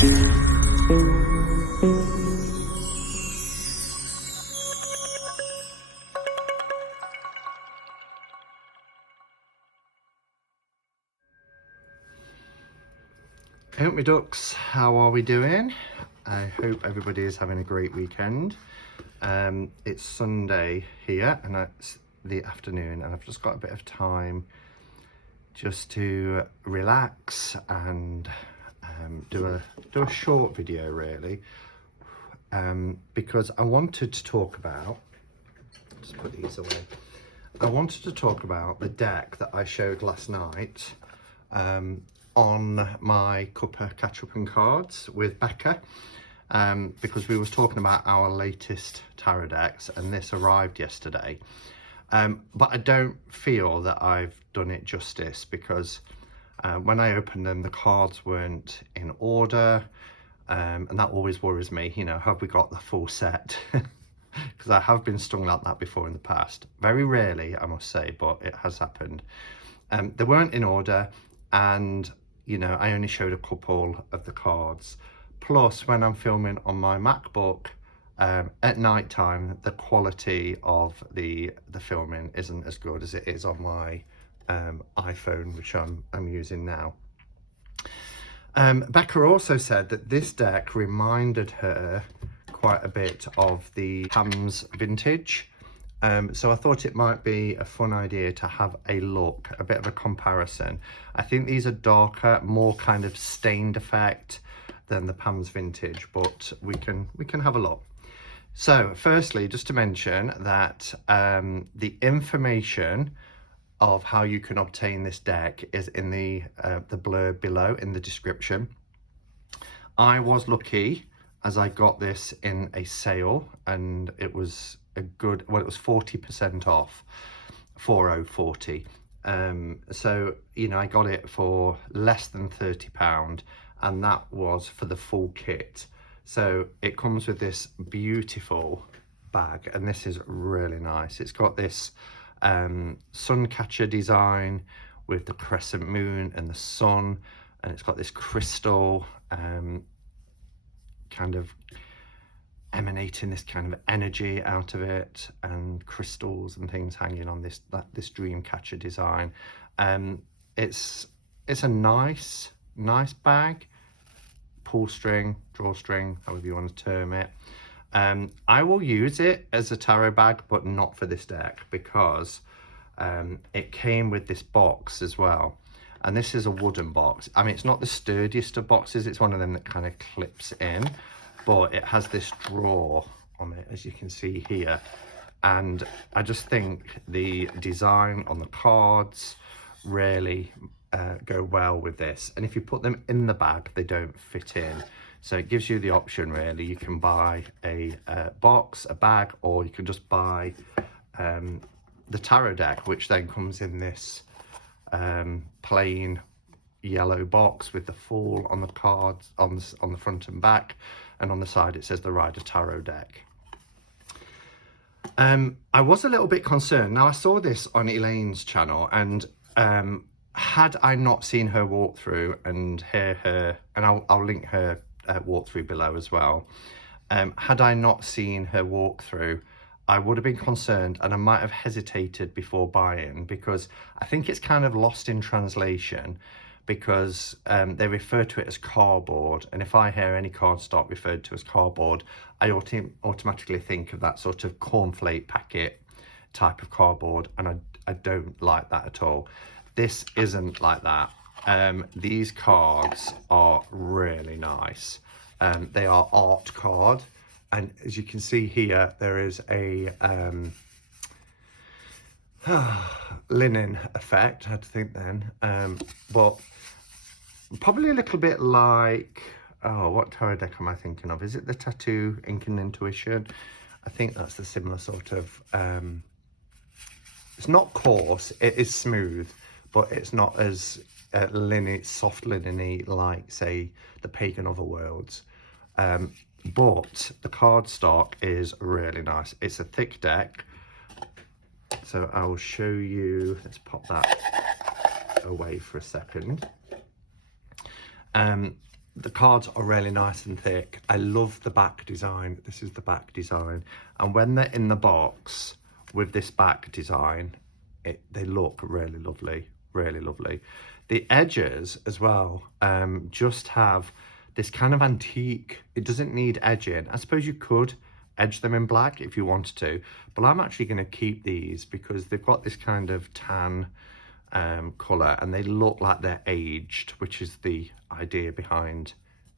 Hey up my ducks, how are we doing? I hope everybody is having a great weekend. It's Sunday here and it's the afternoon and I've just got a bit of time just to relax and do a short video really, because I wanted to talk about, just put these away, I wanted to talk about the deck that I showed last night on my cuppa catch-up and cards with Becca, because we was talking about our latest tarot decks and this arrived yesterday, but I don't feel that I've done it justice because when I opened them the cards weren't in order, and that always worries me, you know, have we got the full set? Because I have been stung like that before in the past, very rarely I must say, but it has happened. They weren't in order, and you know, I only showed a couple of the cards. Plus, when I'm filming on my MacBook at night time, the quality of the filming isn't as good as it is on my iPhone, which I'm using now. Becca also said that this deck reminded her quite a bit of the Pam's Vintage. So I thought it might be a fun idea to have a look, a bit of a comparison. I think these are darker, more kind of stained effect than the Pam's Vintage, but we can have a look. So firstly, just to mention that the information of how you can obtain this deck is in the blurb below in the description. I was lucky as I got this in a sale and it was a good, well, it was 40% off, 4040. So, you know, I got it for less than £30 and that was for the full kit. So it comes with this beautiful bag and this is really nice. It's got this sun catcher design with the crescent moon and the sun, and it's got this crystal kind of emanating this kind of energy out of it, and crystals and things hanging on this dream catcher design. It's a nice bag, pull string, drawstring, however you want to term it. I will use it as a tarot bag, but not for this deck because it came with this box as well. And this is a wooden box. I mean, it's not the sturdiest of boxes. It's one of them that kind of clips in, but it has this drawer on it, as you can see here. And I just think the design on the cards really go well with this. And if you put them in the bag, they don't fit in. So it gives you the option really. You can buy a box, a bag, or you can just buy the tarot deck, which then comes in this plain yellow box with the Fool on the cards on the front and back, and on the side it says the Rider Tarot deck. I was a little bit concerned. Now I saw this on Elaine's channel, and had I not seen her walkthrough and hear her, and I'll link her walkthrough below as well, had I not seen her walkthrough, I would have been concerned and I might have hesitated before buying, because I think it's kind of lost in translation, because they refer to it as cardboard, and if I hear any cardstock referred to as cardboard, I automatically think of that sort of cornflake packet type of cardboard, and I don't like that at all. This isn't like that. These cards are really nice. They are art card, and as you can see here, there is a linen effect, I had to think then, but probably a little bit like, oh, what tarot deck am I thinking of? Is it the Tattoo Ink and Intuition? I think that's the similar sort of, it's not coarse, it is smooth, but it's not as soft linen-y like, say, the Pagan Otherworlds. But the cardstock is really nice. It's a thick deck. So I will show you, let's pop that away for a second. the cards are really nice and thick. I love the back design. This is the back design. And when they're in the box with this back design, they look really lovely, really lovely. The edges as well just have this kind of antique, it doesn't need edging. I suppose you could edge them in black if you wanted to, but I'm actually going to keep these because they've got this kind of tan colour, and they look like they're aged, which is the idea behind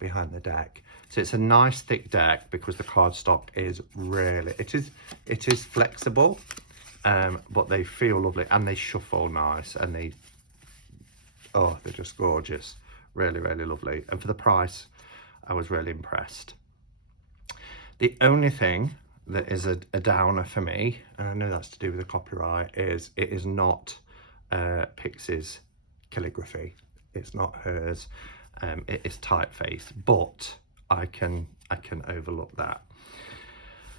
the deck. So it's a nice thick deck because the cardstock is really, it is flexible, but they feel lovely and they shuffle nice, and they're just gorgeous, really, really lovely. And for the price, I was really impressed. The only thing that is a downer for me, and I know that's to do with the copyright, is it is not Pixie's calligraphy. It's not hers. It is typeface, but I can overlook that.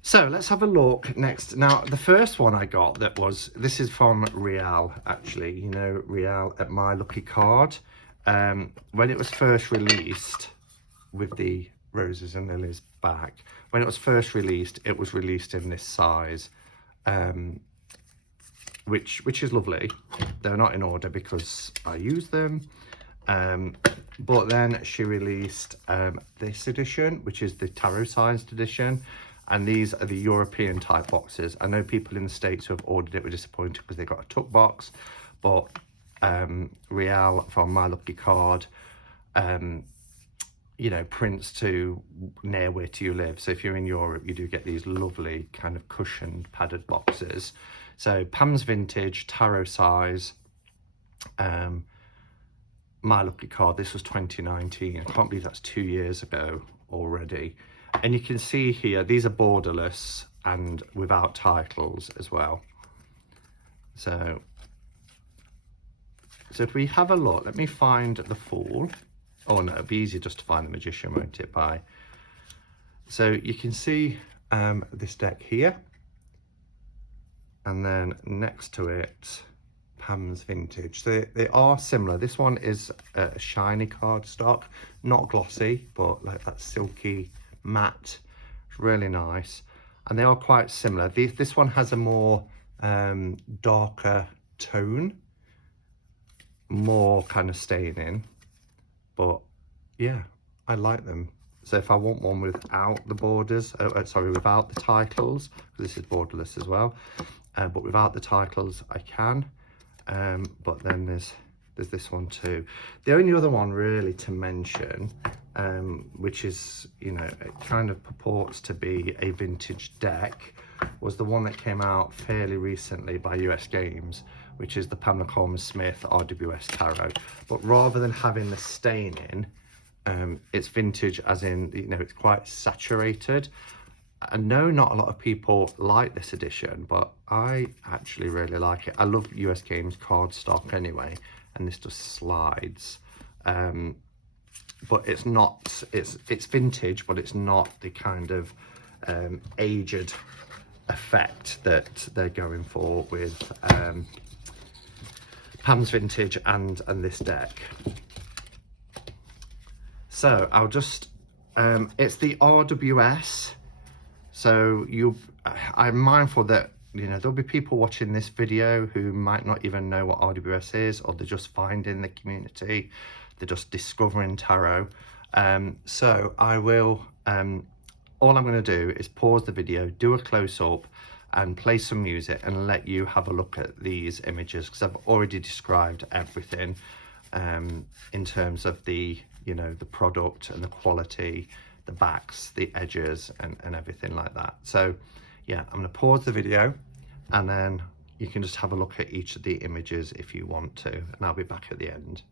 So let's have a look next. Now, the first one I got this is from Real, actually. You know, Real at My Lucky Card. When it was first released with the roses and lilies back, when it was first released, it was released in this size, which is lovely. They're not in order because I use them. But then she released this edition, which is the tarot sized edition. And these are the European type boxes. I know people in the States who have ordered it were disappointed because they got a tuck box, but Real from My Lucky Card, you know, prints to near where to you live. So if you're in Europe, you do get these lovely kind of cushioned padded boxes. So Pam's Vintage, tarot size, My Lucky Card. This was 2019. I can't believe that's 2 years ago already. And you can see here, these are borderless and without titles as well. So if we have a look, let me find the Fool. Oh no, it'd be easier just to find the Magician, won't it? So you can see this deck here. And then next to it, Pam's Vintage. So they are similar. This one is a shiny cardstock, not glossy, but like that silky matte. It's really nice. And they are quite similar. This one has a more darker tone, more kind of staining. But yeah, I like them. So if I want one without the borders, without the titles, because this is borderless as well, but without the titles I can. But then there's this one too. The only other one really to mention, which is, you know, it kind of purports to be a vintage deck, was the one that came out fairly recently by US Games, which is the Pamela Coleman Smith RWS Tarot. But rather than having the staining, it's vintage as in, you know, it's quite saturated. I know not a lot of people like this edition, but I actually really like it. I love US Games cardstock anyway, and this just slides. But it's not, it's vintage, but it's not the kind of aged effect that they're going for with Pam's Vintage and this deck. So I'll just, it's the RWS. So I'm mindful that, you know, there'll be people watching this video who might not even know what RWS is, or they're just finding the community, they're just discovering tarot. So I will, all I'm going to do is pause the video, do a close-up and play some music and let you have a look at these images, because I've already described everything in terms of the, you know, the product and the quality, the backs, the edges and everything like that. So yeah, I'm going to pause the video and then you can just have a look at each of the images if you want to, and I'll be back at the end.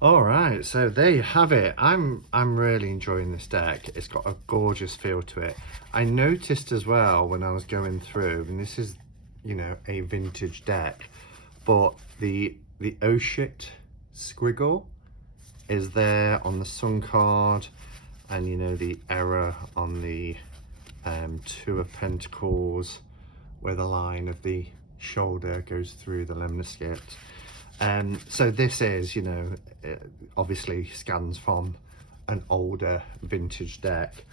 All right, so there you have it. I'm really enjoying this deck. It's got a gorgeous feel to it. I noticed as well when I was going through, and this is, you know, a vintage deck, but the oh shit squiggle is there on the Sun card, and you know the error on the Two of Pentacles, where the line of the shoulder goes through the lemniscate. So this is, you know, obviously scans from an older vintage deck.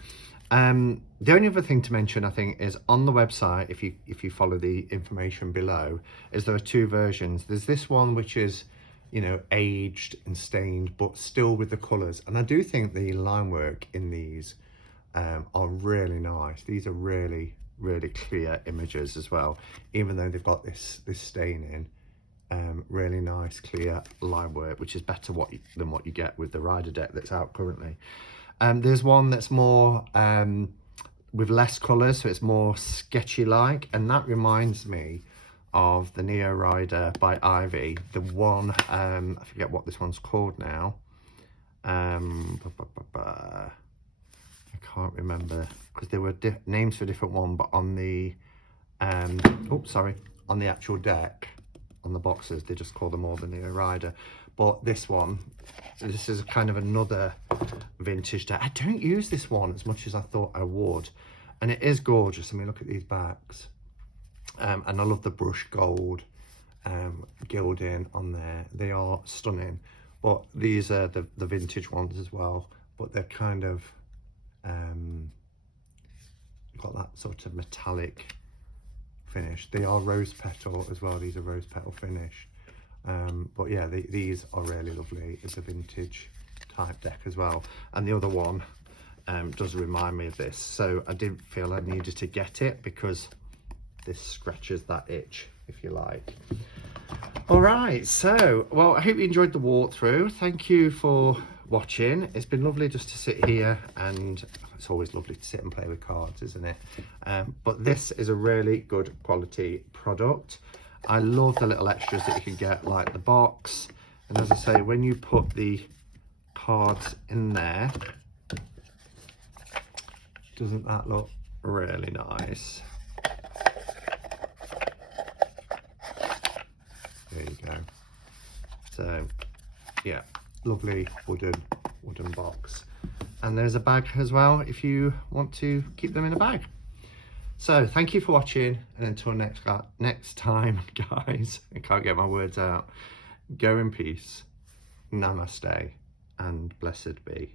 The only other thing to mention, I think, is on the website, if you follow the information below, is there are two versions. There's this one which is, you know, aged and stained, but still with the colours. And I do think the line work in these are really nice. These are really, really clear images as well, even though they've got this staining. Really nice clear line work, which is better than what you get with the rider deck that's out currently. There's one that's more with less colours, so it's more sketchy like, and that reminds me of the Neo Rider by Ivy, the one I forget what this one's called now. I can't remember because there were names for different one, but on the on the actual deck, on the boxes, they just call them all the Neo Rider. But this one, this is kind of another vintage deck. I don't use this one as much as I thought I would, and it is gorgeous. I mean, look at these backs, and I love the brush gold gilding on there. They are stunning. But these are the vintage ones as well, but they're kind of got that sort of metallic finish. They are rose petal as well. These are rose petal finish. But yeah, these are really lovely. It's a vintage type deck as well. And the other one does remind me of this. So I didn't feel I needed to get it because this scratches that itch, if you like. All right, so, well, I hope you enjoyed the walkthrough. Thank you for watching. It's been lovely just to sit here, and it's always lovely to sit and play with cards, isn't it? But this is a really good quality product. I love the little extras that you can get, like the box. And as I say, when you put the cards in there, doesn't that look really nice? There you go. So yeah, lovely wooden box. And there's a bag as well if you want to keep them in a bag. So thank you for watching, and until next time, guys, I can't get my words out. Go in peace, namaste, and blessed be.